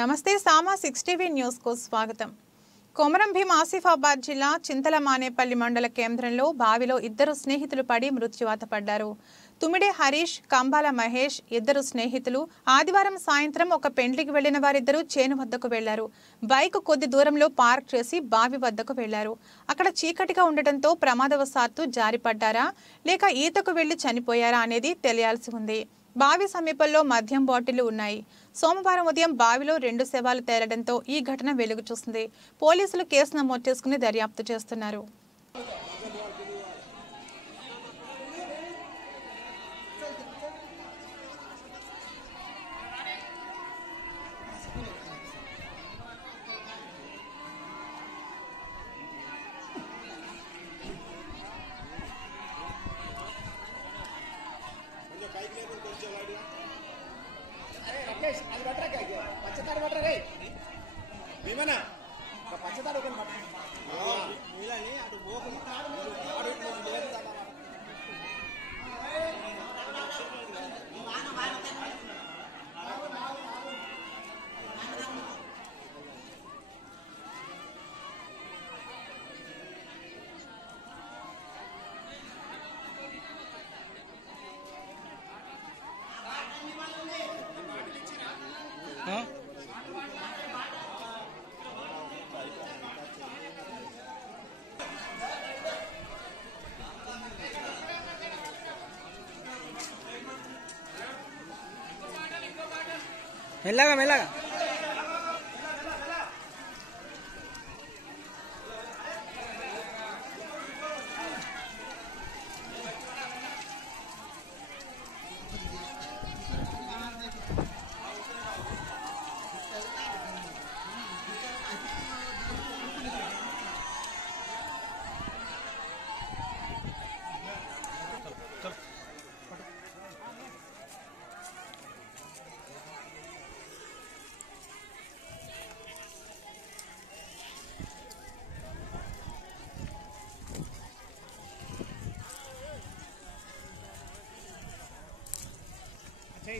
నమస్తే సామా 6 TV news కు స్వాగతం. కొమరం భీం ఆసిఫాబాద్ జిల్లా చింతలమానేపల్లి మండల కేంద్రంలో బావిలో ఇద్దరు స్నేహితులు పడి మృత్యువాత పడ్డారు. తుమిడే హరీష్, కంబాల మహేష్ ఇద్దరు స్నేహితులు ఆదివారం సాయంత్రం ఒక పెండ్లికి వెళ్లిన వారిద్దరూ చేను వద్దకు వెళ్లారు. బైక్ కొద్ది దూరంలో పార్క్ చేసి బావి వద్దకు వెళ్లారు. అక్కడ చీకటిగా ఉండటంతో ప్రమాదవశాత్తు జారిపడ్డారా లేక ఈతకు వెళ్లి చనిపోయారా అనేది తెలియాల్సి ఉంది. బావి సమీపంలో మద్యం బాటిళ్లు ఉన్నాయి. సోమవారం ఉదయం బావిలో 2 శవాలు తేలడంతో ఈ ఘటన వెలుగు చూసింది. పోలీసులు కేసు నమోదు చేసుకుని దర్యాప్తు చేస్తున్నారు. అది బట్రా పచ్చతాడు బట్రా రే భీమనా పచ్చతాడు ఒక నీళ్ళని అటు మెల్లగా మెల్లగా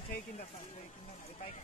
చేయి కింద అది పైకి